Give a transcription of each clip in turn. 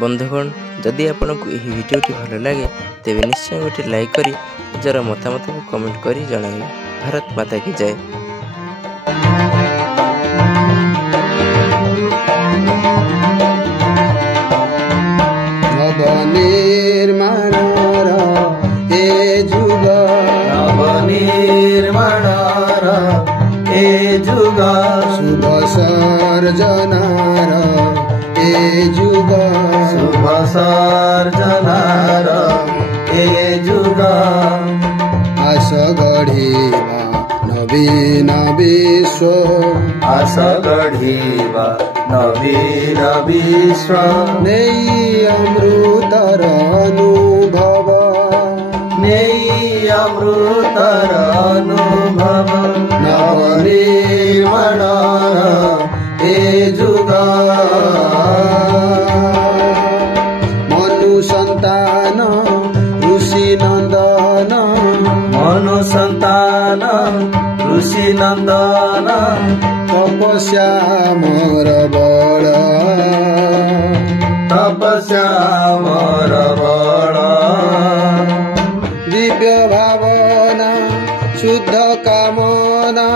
बंधुगण जदि आपको यह भिडियोटी भल लगे तेज निश्चय गोटे लाइक करी निजर मतामत को कमेंट करी जणाइए। भारत माता की जय। शुभ सर्जनार ए जुग शुभ सर्जनार ए जुग आस गढ़िबा नवीन विश्व आस गढ़िबा नवीन विश्व नेई अमृतर अनुभव नेई अमृतर अनुभव नवनिर्माण ए जुग मनु संतान ऋषि नंदन मनु संतान ऋषि नंदन तपस्या मोर बड़ तपस्या मोर बड़ दिव्य भावना शुद्ध कामना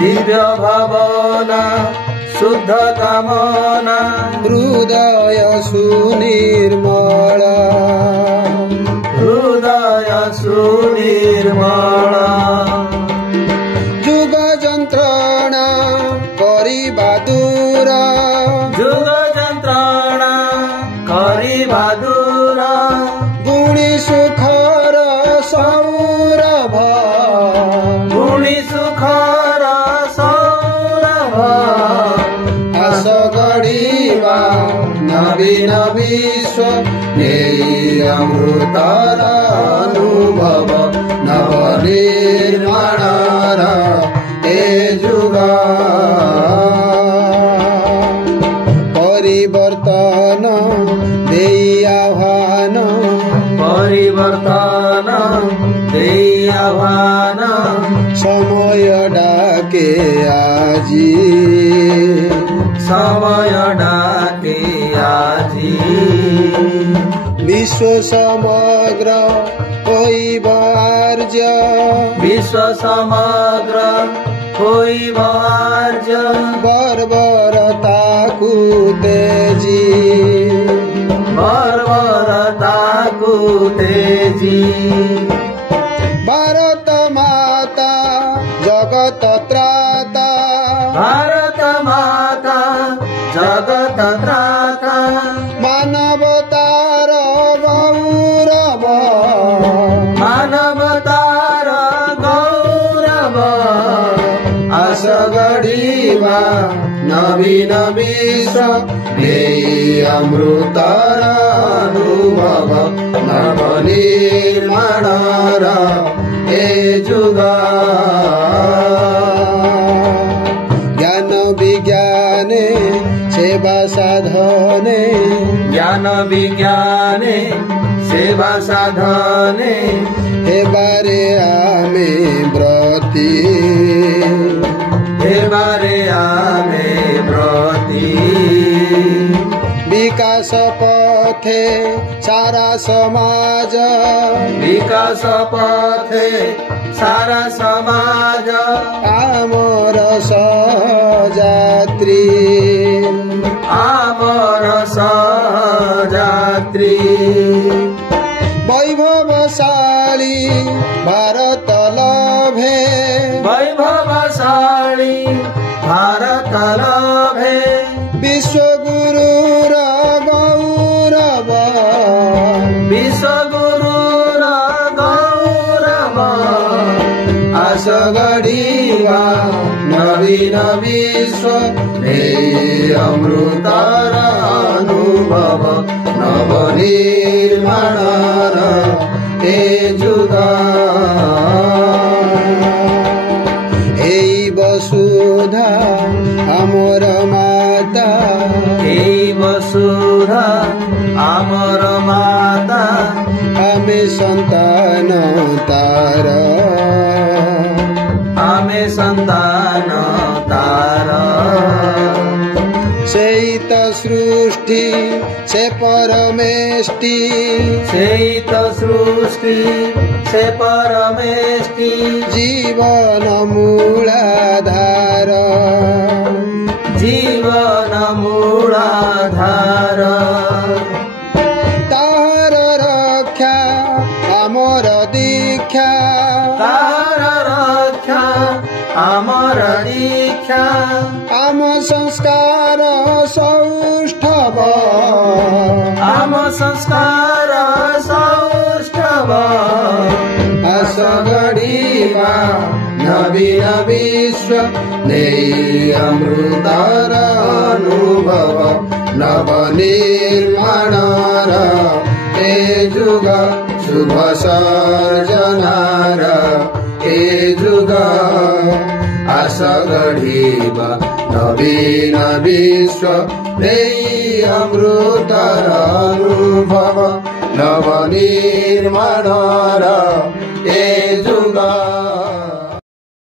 दिव्य भावना शुद्ध कामना हृदय सुनिर्मल हृदय सुनिर्मल जुग जंत्रणा करिबा दूर जुग जंत्रणा करिबा दूर गुणी सुखर सौरभ गुणी सुखर सौरभ आस गढ़िबा नवीन विश्व नेई अमृतर अनुभव नवनिर्माणर ए जुग परिवर्तन देई आह्वान परिवर्तन देई आह्वान समय डाके आजी समय डाके आजी विश्व समग्र होइबार्ज विश्व समग्र होइबार्ज बर्बरताकु तेजी बर्बरताकु तेजी भारत माता जगत त्राता भारत माता जगत त्राता मानवतार गौरव मानवतार गौरव आस गढ़िबा नवीन विश्व नेई अमृतर अनुभव नवनिर्माणर ए जुग ज्ञान विज्ञाने सेवा साधने ज्ञान विज्ञाने सेवा साधने हेबारे आमे व्रती हेबारे आमे व्रती विकास पथे सारा समाज विकास पथे सारा समाज आमर सजात्री आमर सजात्री वैभवशाली भारत लभे वैभवशाली भारत लभे विश्वगुरुर गौरव विश्वगुरुर गौरव आस गढ़िबा नवीन विश्व नेई अमृतर अनुभव नवनिर्माणर ए जुग एई वसुधा आमर माता एई वसुधा आमर माता आमे संतान तार आमे संतान तार सेई त सृष्टि से परमेष्टि सेई त सृष्टि से परमेष्टि जीवन मूलाधार जीवन मूलाधार तार रक्षा आमर दीक्षा तार रक्षा आमर दीक्षा आम संस्कार सौष्ठव आम संस्कार सौष्ठव आस गढीमा नवीन विश्व नेई अमृतर अनुभव नवनिर्माणर हे जुग शुभ सर्जनार हे जुग आस गढीमा नवीन विश्व नेई अमृतर अनुभव नवनिर्माणर हे जुग